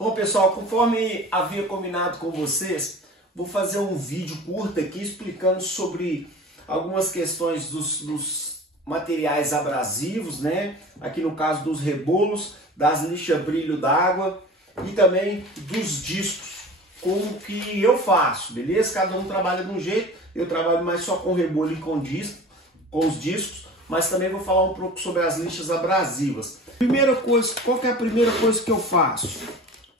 Bom, pessoal, conforme havia combinado com vocês, vou fazer um vídeo curto aqui explicando sobre algumas questões dos materiais abrasivos, né? Aqui no caso dos rebolos, das lixas brilho d'água e também dos discos, como que eu faço, beleza? Cada um trabalha de um jeito, eu trabalho mais só com rebolo e com os discos, mas também vou falar um pouco sobre as lixas abrasivas. Primeira coisa, qual que é a primeira coisa que eu faço?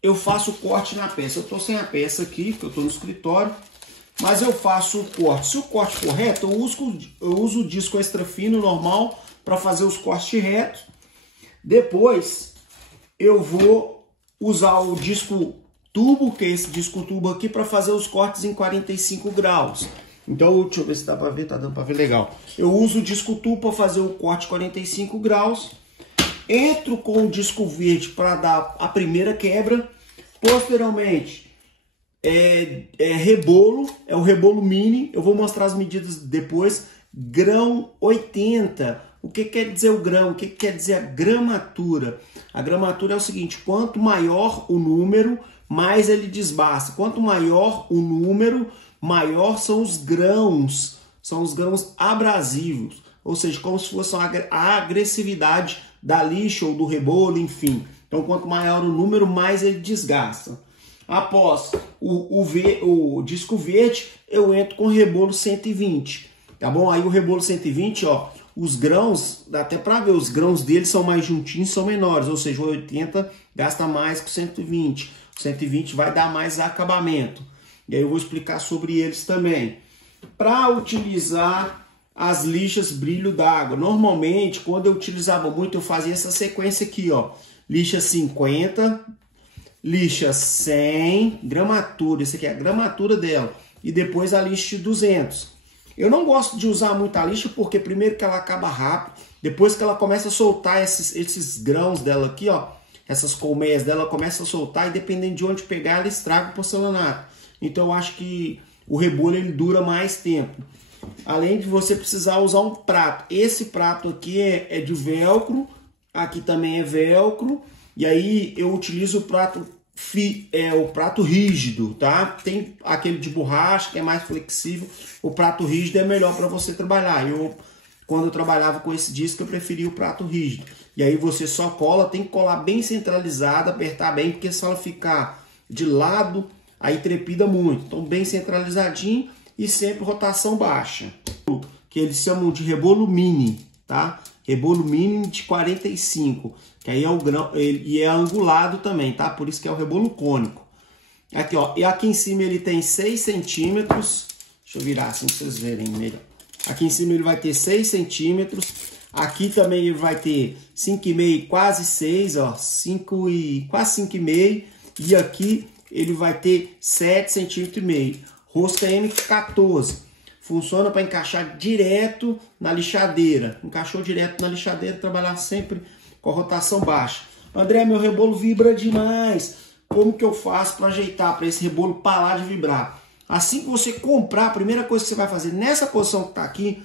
Eu faço o corte na peça. Eu estou sem a peça aqui, porque eu estou no escritório, mas eu faço o corte. Se o corte for reto, eu uso o disco extra fino normal para fazer os cortes retos. Depois eu vou usar o disco turbo, que é esse disco turbo aqui, para fazer os cortes em 45 graus. Então, deixa eu ver se dá para ver, tá dando para ver legal. Eu uso o disco turbo para fazer o corte 45 graus. Entro com o disco verde para dar a primeira quebra. Posteriormente, rebolo, é o rebolo mini. Eu vou mostrar as medidas depois. Grão 80. O que quer dizer o grão? O que quer dizer a gramatura? A gramatura é o seguinte: quanto maior o número, mais ele desbasta. Quanto maior o número, maior são os grãos. São os grãos abrasivos. Ou seja, como se fosse a agressividade da lixa ou do rebolo, enfim. Então, quanto maior o número, mais ele desgasta. Após o disco verde, eu entro com o rebolo 120. Tá bom? Aí o rebolo 120, ó, os grãos, dá até para ver, os grãos dele são mais juntinhos, são menores. Ou seja, o 80 gasta mais que o 120. O 120 vai dar mais acabamento. E aí eu vou explicar sobre eles também. Para utilizar as lixas brilho d'água, normalmente, quando eu utilizava muito, eu fazia essa sequência aqui, ó. Lixa 50, lixa 100, gramatura, isso aqui é a gramatura dela. E depois a lixa de 200. Eu não gosto de usar muita lixa, porque primeiro que ela acaba rápido, depois que ela começa a soltar esses grãos dela aqui, ó, essas colmeias dela começa a soltar e dependendo de onde pegar, ela estraga o porcelanato. Então eu acho que o rebolo ele dura mais tempo. Além de você precisar usar um prato. Esse prato aqui é de velcro, aqui também é velcro. E aí eu utilizo o prato rígido, tá? Tem aquele de borracha que é mais flexível. O prato rígido é melhor para você trabalhar. Quando eu trabalhava com esse disco, eu preferia o prato rígido. E aí você só cola, tem que colar bem centralizado, apertar bem, porque se ela ficar de lado, aí trepida muito. Então bem centralizadinho. E sempre rotação baixa, que eles chamam de rebolo mini, tá? Rebolo mini de 45, que aí é o grão, e é angulado também, tá? Por isso que é o rebolo cônico. Aqui, ó, e aqui em cima ele tem 6 centímetros, deixa eu virar assim pra vocês verem melhor. Aqui em cima ele vai ter 6 centímetros, aqui também ele vai ter 5,5, quase 6, ó, quase 5,5, e aqui ele vai ter 7,5 centímetros. Rosca M14, funciona para encaixar direto na lixadeira. Encaixou direto na lixadeira, trabalhar sempre com a rotação baixa. André, meu rebolo vibra demais. Como que eu faço para ajeitar, para esse rebolo parar de vibrar? Assim que você comprar, a primeira coisa que você vai fazer nessa posição que está aqui,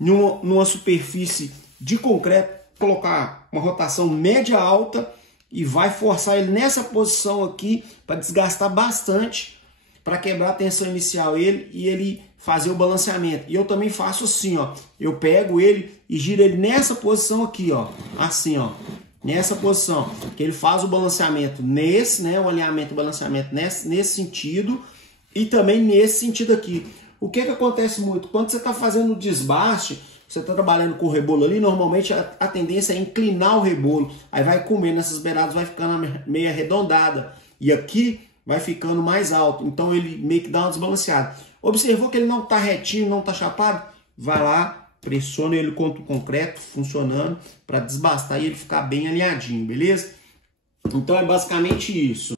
numa superfície de concreto, colocar uma rotação média alta e vai forçar ele nessa posição aqui para desgastar bastante, para quebrar a tensão inicial e ele fazer o balanceamento. E eu também faço assim, ó. Eu pego ele e giro ele nessa posição aqui, ó. Assim, ó. Nessa posição. Que ele faz o balanceamento nesse, né? O alinhamento e balanceamento nesse sentido. E também nesse sentido aqui. O que acontece muito? Quando você está fazendo o desbaste, você está trabalhando com o rebolo ali, normalmente a tendência é inclinar o rebolo. Aí vai comer nessas beiradas, vai ficando meio arredondada. E aqui vai ficando mais alto, então ele meio que dá uma desbalanceada. Observou que ele não está retinho, não está chapado? Vai lá, pressiona ele contra o concreto, funcionando, para desbastar e ele ficar bem alinhadinho, beleza? Então é basicamente isso.